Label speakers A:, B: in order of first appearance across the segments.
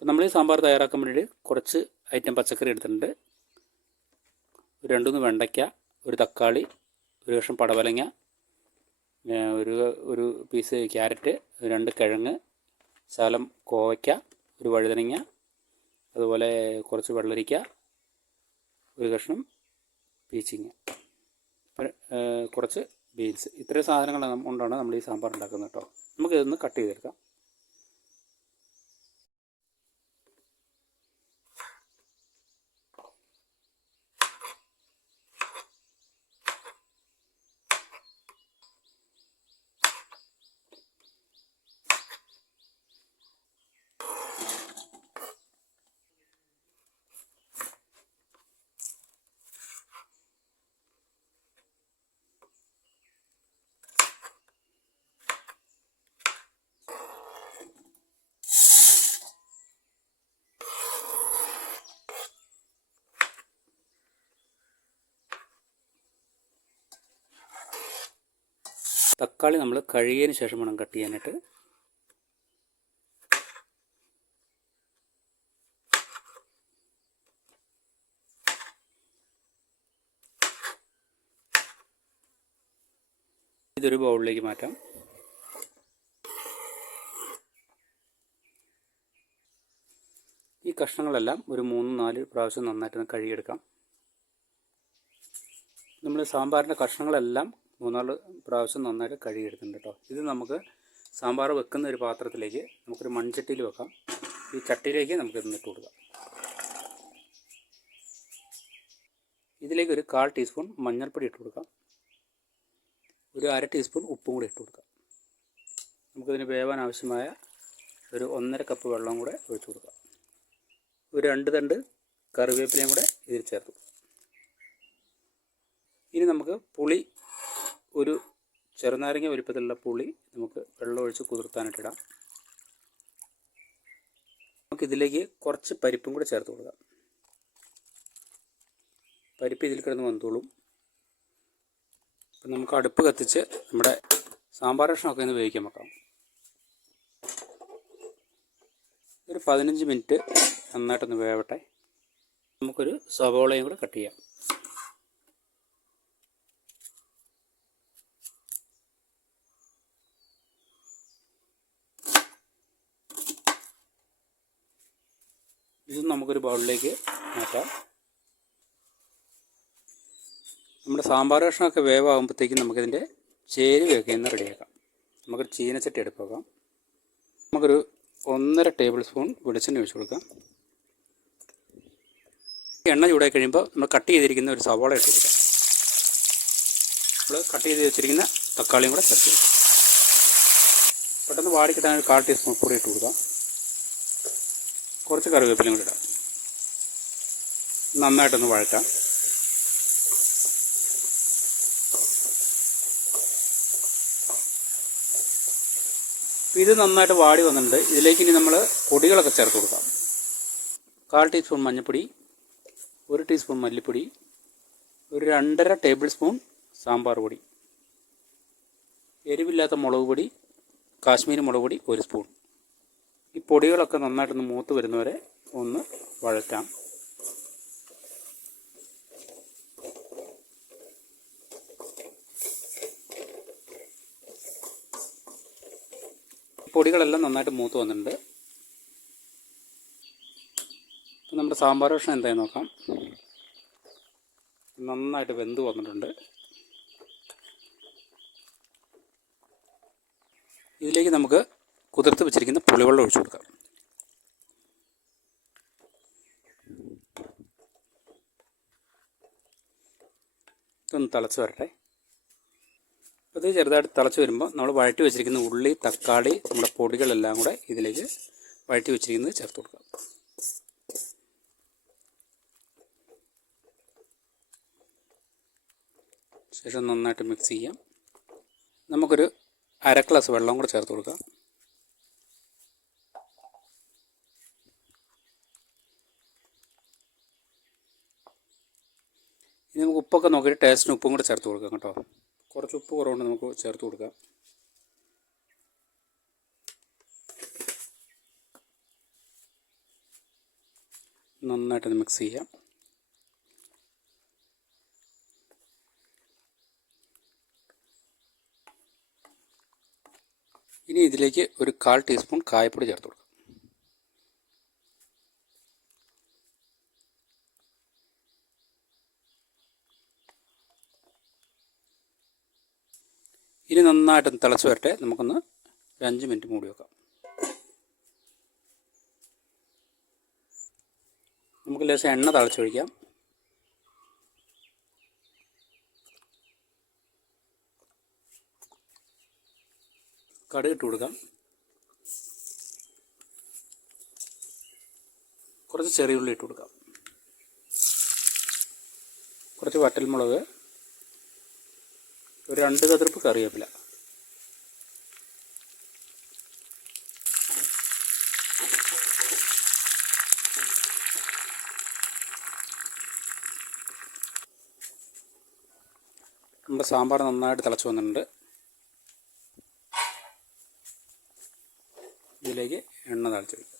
A: അപ്പോൾ നമ്മൾ ഈ സാമ്പാർ തയ്യാറാക്കാൻ വേണ്ടിയിട്ട് കുറച്ച് ഐറ്റം പച്ചക്കറി എടുത്തിട്ടുണ്ട്. ഒരു രണ്ടുമൂന്ന് വെണ്ടയ്ക്ക ഒരു തക്കാളി ഒരു കഷ്ണം പടവലങ്ങ ഒരു ഒരു പീസ് ക്യാരറ്റ് രണ്ട് കിഴങ്ങ് ശകലം കോവയ്ക്ക ഒരു വഴുതനങ്ങ അതുപോലെ കുറച്ച് വെള്ളരിക്ക ഒരു കഷ്ണം പീച്ചിങ്ങ. കുറച്ച് ബീൻസ് ഇത്രയും സാധനങ്ങൾ കൊണ്ടാണ് നമ്മൾ ഈ സാമ്പാർ ഉണ്ടാക്കുന്നത് കേട്ടോ. നമുക്കിതൊന്ന് കട്ട് ചെയ്തെടുക്കാം. തക്കാളി നമ്മൾ കഴുകിയതിന് ശേഷം വേണം കട്ട് ചെയ്യാനായിട്ട്. ഇതൊരു ബൗളിലേക്ക് മാറ്റാം. ഈ കഷ്ണങ്ങളെല്ലാം ഒരു മൂന്ന് നാല് പ്രാവശ്യം നന്നായിട്ട് കഴുകിയെടുക്കാം. നമ്മൾ സാമ്പാറിന്റെ കഷ്ണങ്ങളെല്ലാം മൂന്നാൽ പ്രാവശ്യം നന്നായിട്ട് കഴുകിയെടുക്കുന്നുണ്ട് കേട്ടോ. ഇത് നമുക്ക് സാമ്പാർ വെക്കുന്ന ഒരു പാത്രത്തിലേക്ക് നമുക്കൊരു മൺചട്ടിയിൽ വെക്കാം. ഈ ചട്ടിയിലേക്ക് നമുക്ക് ഇത് ഇട്ട് കൊടുക്കാം. ഇതിലേക്ക് ഒരു കാൽ ടീസ്പൂൺ മഞ്ഞൾപ്പൊടി ഇട്ട് കൊടുക്കാം. ഒരു അര ടീസ്പൂൺ ഉപ്പും കൂടി ഇട്ട് കൊടുക്കാം. നമുക്കിതിന് വേവാൻ ആവശ്യമായ ഒരു ഒന്നര കപ്പ് വെള്ളം കൂടെ ഒഴിച്ചു കൊടുക്കാം. ഒരു രണ്ട് തണ്ട് കറിവേപ്പിലയും കൂടെ ഇതിൽ ചേർത്ത്. ഇനി നമുക്ക് പുളി ഒരു ചെറുനാരങ്ങ വലിപ്പത്തിലുള്ള പുളി നമുക്ക് വെള്ളം ഒഴിച്ച് കുതിർത്താനായിട്ടിടാം നമുക്കിതിലേക്ക് കുറച്ച് പരിപ്പും കൂടെ ചേർത്ത് കൊടുക്കാം. പരിപ്പ് ഇതിൽ കിടന്ന് വന്നോളും. അപ്പം നമുക്ക് അടുപ്പ് കത്തിച്ച് നമ്മുടെ സാമ്പാർ കഷ്ണമൊക്കെ ഒന്ന് വേവിക്കാൻ വെക്കാം. ഒരു പതിനഞ്ച് മിനിറ്റ് നന്നായിട്ടൊന്ന് വേവട്ടെ. നമുക്കൊരു സവോളയും കൂടെ കട്ട് ചെയ്യാം. ഇത് നമുക്കൊരു ബൗളിലേക്ക് മാറ്റാം. നമ്മുടെ സാമ്പാർ കഷ്ണമൊക്കെ വേവാകുമ്പോഴത്തേക്കും നമുക്കിതിന്റെ ചേരുവയൊക്കെ ഒന്ന് റെഡിയാക്കാം. നമുക്കൊരു ചീനച്ചട്ടി എടുപ്പ് വെക്കാം നമുക്കൊരു ഒന്നര ടേബിൾ സ്പൂൺ വെളിച്ചെണ്ണ ഒഴിച്ച് കൊടുക്കാം. എണ്ണ ചൂടായി കഴിയുമ്പോൾ നമ്മൾ കട്ട് ചെയ്തിരിക്കുന്ന ഒരു സവാള ഇട്ട് കൊടുക്കാം. നമ്മൾ കട്ട് ചെയ്ത് വെച്ചിരിക്കുന്ന തക്കാളിയും കൂടെ ചേർത്ത് കൊടുക്കാം. പെട്ടെന്ന് വാടിക്കിട്ടാൻ ഒരു കാൽ ടീസ്പൂൺ പൊടി ഇട്ട് കൊടുക്കാം. കുറച്ച് കറിവേപ്പിലും കൂടി ഇടാം. നന്നായിട്ടൊന്ന് വഴറ്റാം. ഇത് നന്നായിട്ട് വാടി വന്നിട്ടുണ്ട്. ഇതിലേക്ക് ഇനി നമ്മൾ പൊടികളൊക്കെ ചേർത്ത് കൊടുക്കാം. കാൽ ടീസ്പൂൺ മഞ്ഞൾപ്പൊടി ഒരു ടീസ്പൂൺ മല്ലിപ്പൊടി ഒരു രണ്ടര ടേബിൾ സ്പൂൺ സാമ്പാർ പൊടി എരിവില്ലാത്ത മുളക് പൊടി കാശ്മീരി മുളക് പൊടി ഒരു സ്പൂൺ. പൊടികളൊക്കെ നന്നായിട്ടൊന്ന് മൂത്ത് വരുന്നവരെ ഒന്ന് വഴറ്റാം. പൊടികളെല്ലാം നന്നായിട്ട് മൂത്ത് വന്നിട്ടുണ്ട്. നമ്മുടെ സാമ്പാർ ഭക്ഷണം എന്തായി നോക്കാം. നന്നായിട്ട് വെന്ത് വന്നിട്ടുണ്ട്. ഇതിലേക്ക് നമുക്ക് കുതിർത്ത് വെച്ചിരിക്കുന്ന പുളിവെള്ളം ഒഴിച്ചു കൊടുക്കാം. ഇതൊന്ന് തിളച്ച് വരട്ടെ. അത് ചെറുതായിട്ട് തിളച്ച് വരുമ്പോൾ നമ്മൾ വഴറ്റി വെച്ചിരിക്കുന്ന ഉള്ളി തക്കാളി നമ്മുടെ പൊടികളെല്ലാം കൂടെ ഇതിലേക്ക് വഴറ്റി വെച്ചിരിക്കുന്നത് ചേർത്ത് കൊടുക്കാം. ശേഷം നന്നായിട്ട് മിക്സ് ചെയ്യാം. നമുക്കൊരു അര ഗ്ലാസ് വെള്ളം കൂടെ ചേർത്ത് കൊടുക്കാം. ഇനി നമുക്ക് ഉപ്പൊക്കെ നോക്കിയിട്ട് ടേസ്റ്റിന് ഉപ്പും കൂടെ ചേർത്ത് കൊടുക്കാം കേട്ടോ. കുറച്ച് ഉപ്പ് കുറവുണ്ട് നമുക്ക് ചേർത്ത് കൊടുക്കാം. നന്നായിട്ട് മിക്സ് ചെയ്യാം. ഇനി ഇതിലേക്ക് ഒരു കാൽ ടീസ്പൂൺ കായപ്പൊടി ചേർത്ത് കൊടുക്കാം. ഇനി നന്നായിട്ട് തിളച്ച് വരട്ടെ. നമുക്കൊന്ന് ഒരു അഞ്ച് മിനിറ്റ് മൂടി വെക്കാം. നമുക്ക് ലേശം എണ്ണ തളച്ചൊഴിക്കാം. കടുക് ഇട്ട് കൊടുക്കാം. കുറച്ച് ചെറിയ ഉള്ളി ഇട്ട് കൊടുക്കാം. കുറച്ച് വറ്റൽമുളക് ഒരു രണ്ട് കതിർപ്പ് കറിവേപ്പില. നമ്മുടെ സാമ്പാർ നന്നായിട്ട് തിളച്ച് വന്നിട്ടുണ്ട്. ഇതിലേക്ക് എണ്ണ തളിച്ച് വയ്ക്കുക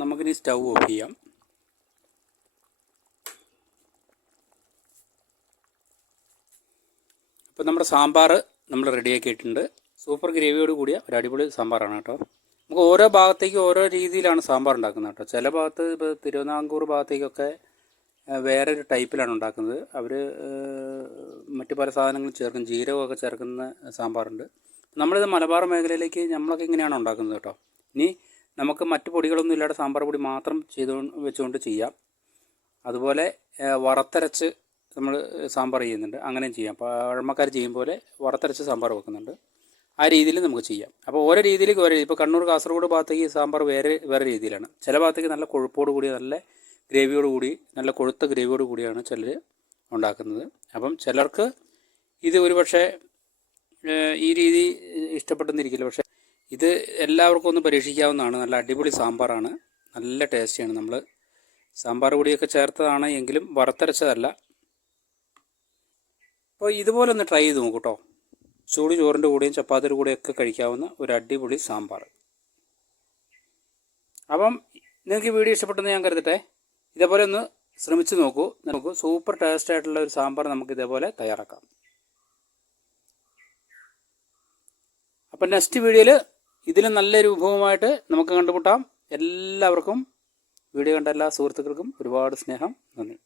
A: നമുക്കിനി സ്റ്റൗ ഓഫ് ചെയ്യാം. അപ്പോൾ നമ്മുടെ സാമ്പാർ നമ്മൾ റെഡിയാക്കിയിട്ടുണ്ട് സൂപ്പർ ഗ്രേവിയോട് കൂടിയ ഒരു അടിപൊളി സാമ്പാറാണ് കേട്ടോ. നമുക്ക് ഓരോ ഭാഗത്തേക്ക് ഓരോ രീതിയിലാണ് സാമ്പാർ ഉണ്ടാക്കുന്നത് കേട്ടോ. ചില ഭാഗത്ത് ഇപ്പോൾ തിരുവിതാംകൂർ ഭാഗത്തേക്കൊക്കെ വേറൊരു ടൈപ്പിലാണ് ഉണ്ടാക്കുന്നത്. അവർ മറ്റു പല സാധനങ്ങളും ചേർക്കും. ജീരകമൊക്കെ ചേർക്കുന്ന സാമ്പാറുണ്ട്. നമ്മളിത് മലബാർ മേഖലയിലേക്ക് നമ്മളൊക്കെ ഇങ്ങനെയാണ് ഉണ്ടാക്കുന്നത് കേട്ടോ. ഇനി നമുക്ക് മറ്റ് പൊടികളൊന്നും ഇല്ലാതെ സാമ്പാർ പൊടി മാത്രം ചെയ്തു വെച്ചുകൊണ്ട് ചെയ്യാം. അതുപോലെ വറുത്തരച്ച് നമ്മൾ സാമ്പാർ ചെയ്യുന്നുണ്ട്. അങ്ങനെയും ചെയ്യാം. പഴമക്കാർ ചെയ്യും പോലെ വറുത്തരച്ച് സാമ്പാർ വെക്കുന്നുണ്ട്. ആ രീതിയിൽ നമുക്ക് ചെയ്യാം. അപ്പോൾ ഓരോ രീതിയിലേക്ക് ഓരോ രീതി. ഇപ്പോൾ കണ്ണൂർ കാസർഗോഡ് ഭാഗത്തേക്ക് സാമ്പാർ വേറെ വേറെ രീതിയിലാണ്. ചില ഭാഗത്തേക്ക് നല്ല കൊഴുപ്പോട് കൂടി നല്ല ഗ്രേവിയോട് കൂടി നല്ല കൊഴുത്ത ഗ്രേവിയോട് കൂടിയാണ് ചിലർ ഉണ്ടാക്കുന്നത്. അപ്പം ചിലർക്ക് ഇത് ഒരുപക്ഷെ ഈ രീതി ഇഷ്ടപ്പെട്ടെന്നിരിക്കില്ല. പക്ഷേ ഇത് എല്ലാവർക്കും ഒന്ന് പരീക്ഷിക്കാവുന്നതാണ്. നല്ല അടിപൊളി സാമ്പാറാണ്. നല്ല ടേസ്റ്റിയാണ് നമ്മൾ സാമ്പാർ പൊടിയൊക്കെ ചേർത്തതാണ് എങ്കിലും വറുത്തരച്ചതല്ല. അപ്പോൾ ഇതുപോലെ ഒന്ന് ട്രൈ ചെയ്ത് നോക്കൂ കേട്ടോ ചൂട് ചോറിന്റെ കൂടെയും ചപ്പാത്തിയുടെ കൂടെയൊക്കെ കഴിക്കാവുന്ന ഒരു അടിപൊളി സാമ്പാർ. അപ്പം നിങ്ങൾക്ക് വീഡിയോ ഇഷ്ടപ്പെട്ടെന്ന് ഞാൻ കരുതട്ടെ. ഇതേപോലെ ഒന്ന് ശ്രമിച്ചു നോക്കൂ. നമുക്ക് സൂപ്പർ ടേസ്റ്റ് ആയിട്ടുള്ള ഒരു സാമ്പാർ നമുക്ക് ഇതേപോലെ തയ്യാറാക്കാം. അപ്പം നെക്സ്റ്റ് വീഡിയോയിൽ ഇതിലും നല്ലൊരു വിഭവമായിട്ട് നമുക്ക് കണ്ടുമുട്ടാം. എല്ലാവർക്കും വീഡിയോ കണ്ട എല്ലാ സുഹൃത്തുക്കൾക്കും ഒരുപാട് സ്നേഹം. നന്ദി.